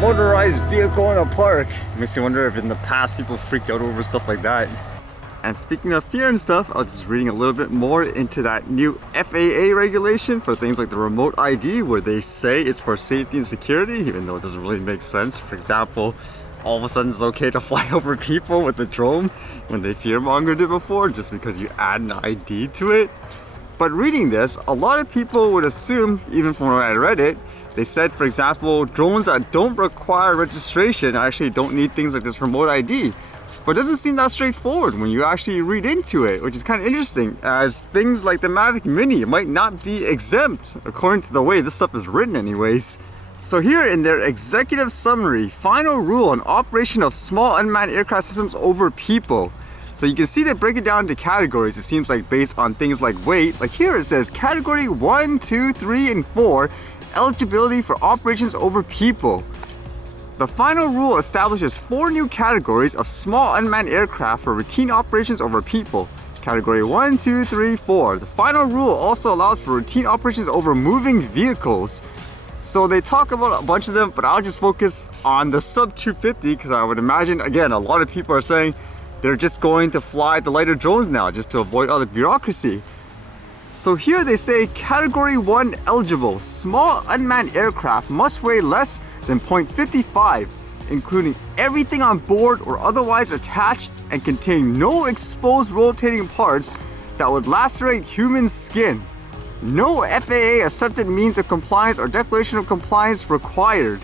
motorized vehicle in a park. Makes me wonder if in the past people freaked out over stuff like that. And speaking of fear and stuff, I was just reading a little bit more into that new FAA regulation for things like the remote ID, where they say it's for safety and security, even though it doesn't really make sense. For example, all of a sudden it's okay to fly over people with the drone when they fear-mongered it before just because you add an ID to it. But reading this, a lot of people would assume, even from when I read it, they said, for example, drones that don't require registration actually don't need things like this remote ID. But it doesn't seem that straightforward when you actually read into it, which is kind of interesting, as things like the Mavic Mini might not be exempt, according to the way this stuff is written anyways. So here in their executive summary, final rule on operation of small unmanned aircraft systems over people. So you can see they break it down into categories, it seems like based on things like weight. Like here it says category 1, 2, 3, and 4, eligibility for operations over people. The final rule establishes 4 new categories of small unmanned aircraft for routine operations over people. Category 1, 2, 3, 4. The final rule also allows for routine operations over moving vehicles. So they talk about a bunch of them, but I'll just focus on the sub 250 because I would imagine, again, a lot of people are saying they're just going to fly the lighter drones now just to avoid all the bureaucracy. So here they say category 1 eligible small unmanned aircraft must weigh less than 0.55, including everything on board or otherwise attached, and contain no exposed rotating parts that would lacerate human skin. No FAA accepted means of compliance or declaration of compliance required.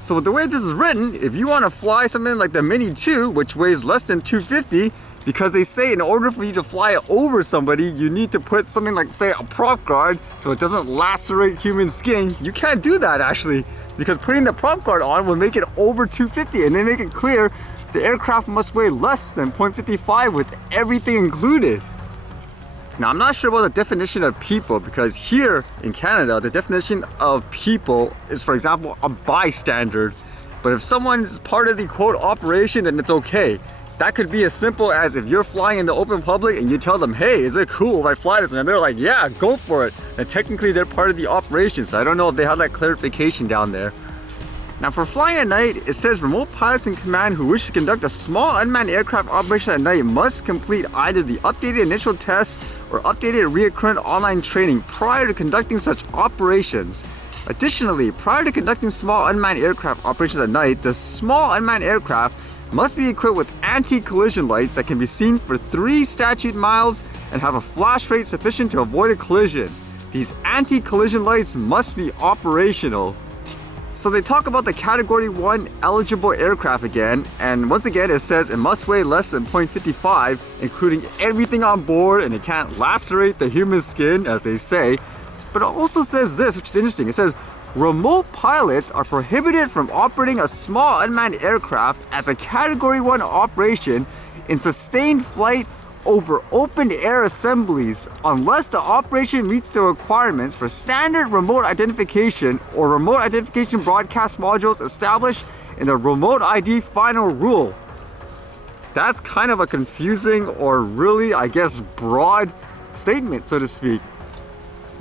So with the way this is written, if you want to fly something like the Mini 2, which weighs less than 250, because they say in order for you to fly over somebody, you need to put something like, say, a prop guard so it doesn't lacerate human skin. You can't do that actually, because putting the prop guard on will make it over 250, and they make it clear the aircraft must weigh less than 0.55 with everything included. Now, I'm not sure about the definition of people, because here in Canada, the definition of people is, for example, a bystander. But if someone's part of the quote operation, then it's okay. That could be as simple as if you're flying in the open public and you tell them, hey, is it cool if I fly this? And they're like, yeah, go for it. And technically they're part of the operation, so I don't know if they have that clarification down there. Now for flying at night, it says remote pilots in command who wish to conduct a small unmanned aircraft operation at night must complete either the updated initial tests or updated recurrent online training prior to conducting such operations. Additionally, prior to conducting small unmanned aircraft operations at night, the small unmanned aircraft must be equipped with anti-collision lights that can be seen for 3 statute miles and have a flash rate sufficient to avoid a collision. These anti-collision lights must be operational. So they talk about the category 1 eligible aircraft again, and once again it says it must weigh less than 0.55, including everything on board, and it can't lacerate the human skin, as they say. But it also says this, which is interesting. It says remote pilots are prohibited from operating a small unmanned aircraft as a category 1 operation in sustained flight over open air assemblies unless the operation meets the requirements for standard remote identification or remote identification broadcast modules established in the remote ID final rule. That's kind of a confusing, or really, I guess, broad statement, so to speak.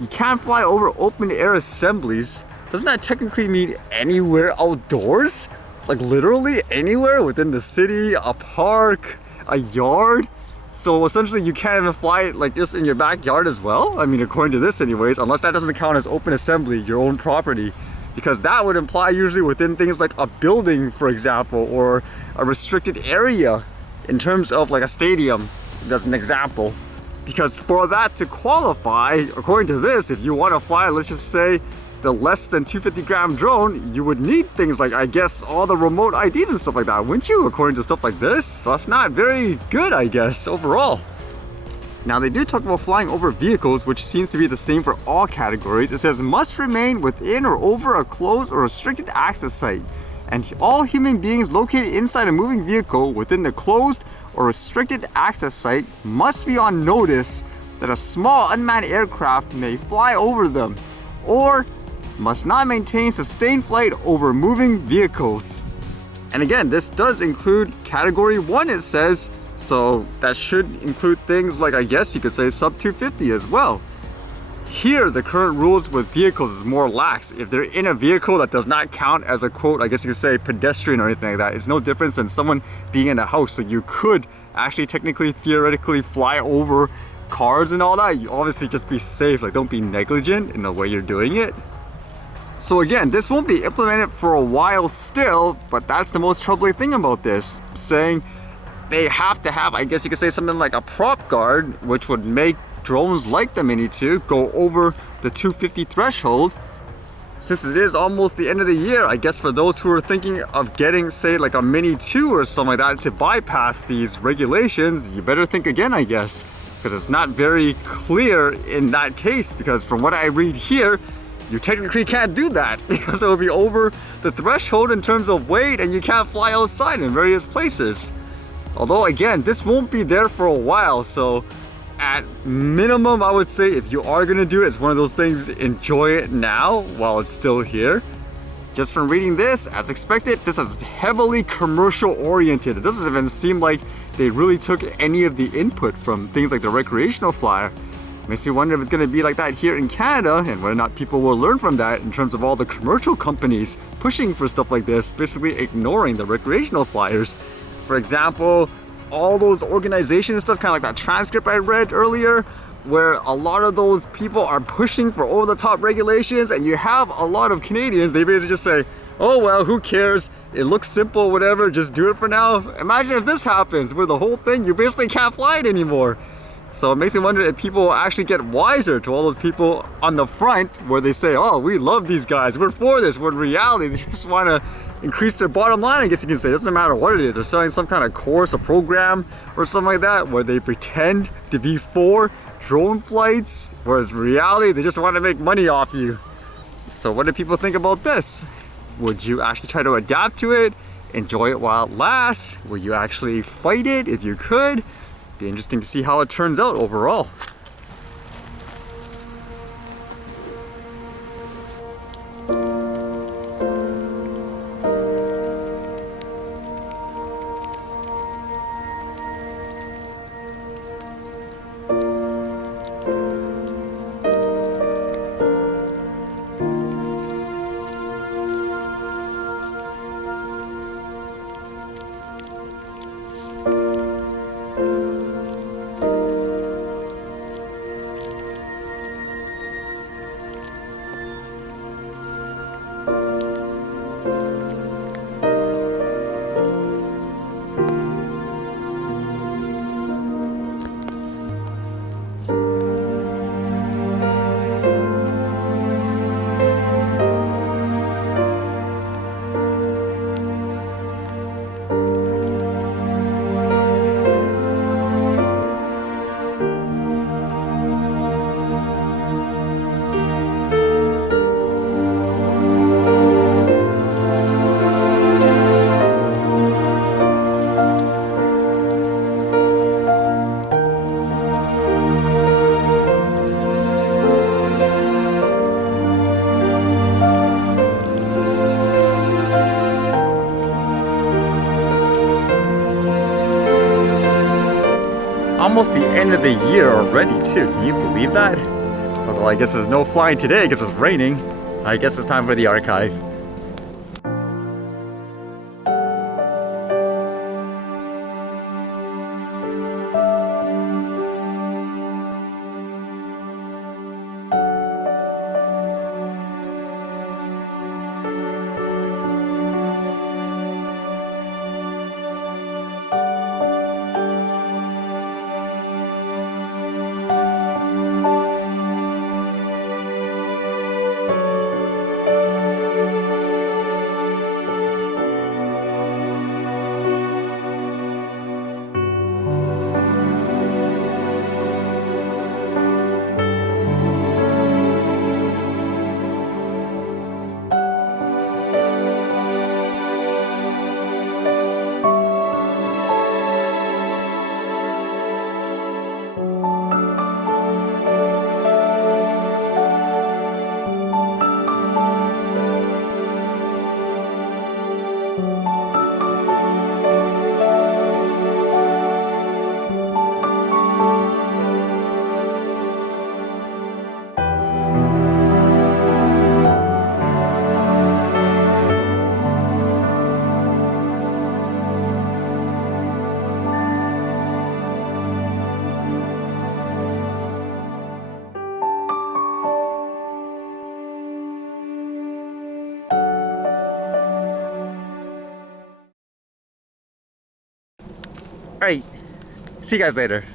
You can't fly over open air assemblies. Doesn't that technically mean anywhere outdoors? Like literally anywhere within the city, a park, a yard? So essentially you can't even fly like this in your backyard as well? I mean, according to this anyways, unless that doesn't count as open assembly, your own property. Because that would imply usually within things like a building, for example, or a restricted area in terms of like a stadium, as an example. Because for that to qualify, according to this, if you want to fly, let's just say, the less than 250 gram drone, you would need things like, I guess, all the remote IDs and stuff like that, wouldn't you? According to stuff like this. So that's not very good, I guess, overall. Now they do talk about flying over vehicles, which seems to be the same for all categories. It says must remain within or over a closed or restricted access site, and all human beings located inside a moving vehicle within the closed or restricted access site must be on notice that a small unmanned aircraft may fly over them, or must not maintain sustained flight over moving vehicles. And again, this does include category 1, it says, so that should include things like, I guess you could say, sub 250 as well. Here, the current rules with vehicles is more lax. If they're in a vehicle that does not count as a quote, I guess you could say pedestrian or anything like that, it's no difference than someone being in a house. So you could actually technically, theoretically fly over cars and all that. You obviously just be safe, like don't be negligent in the way you're doing it. So again, this won't be implemented for a while still, but that's the most troubling thing about this, saying they have to have, I guess you could say something like a prop guard, which would make drones like the Mini 2 go over the 250 threshold. Since it is almost the end of the year, I guess for those who are thinking of getting, say, like a Mini 2 or something like that to bypass these regulations, you better think again, I guess, because it's not very clear in that case, because from what I read here, you technically can't do that because it will be over the threshold in terms of weight and you can't fly outside in various places. Although again, this won't be there for a while, so at minimum, I would say if you are gonna do it, it's one of those things, enjoy it now while it's still here. Just from reading this, as expected, this is heavily commercial oriented. It doesn't even seem like they really took any of the input from things like the recreational flyer. Makes me wonder if it's gonna be like that here in Canada and whether or not people will learn from that in terms of all the commercial companies pushing for stuff like this, basically ignoring the recreational flyers. For example, all those organizations stuff, kind of like that transcript I read earlier, where a lot of those people are pushing for over-the-top regulations, and you have a lot of Canadians, they basically just say, oh well, who cares, it looks simple, whatever, just do it for now. Imagine if this happens, where the whole thing, you basically can't fly it anymore. So it makes me wonder if people will actually get wiser to all those people on the front where they say, oh, we love these guys, we're for this, when in reality they just want to increase their bottom line, I guess you can say. It doesn't matter what it is. They're selling some kind of course, a program or something like that where they pretend to be for drone flights, whereas in reality they just want to make money off you. So what do people think about this? Would you actually try to adapt to it, enjoy it while it lasts? Will you actually fight it if you could? Be interesting to see how it turns out overall. Almost the end of the year already too, can you believe that? Although I guess there's no flying today because it's raining. I guess it's time for the archive. All right, see you guys later.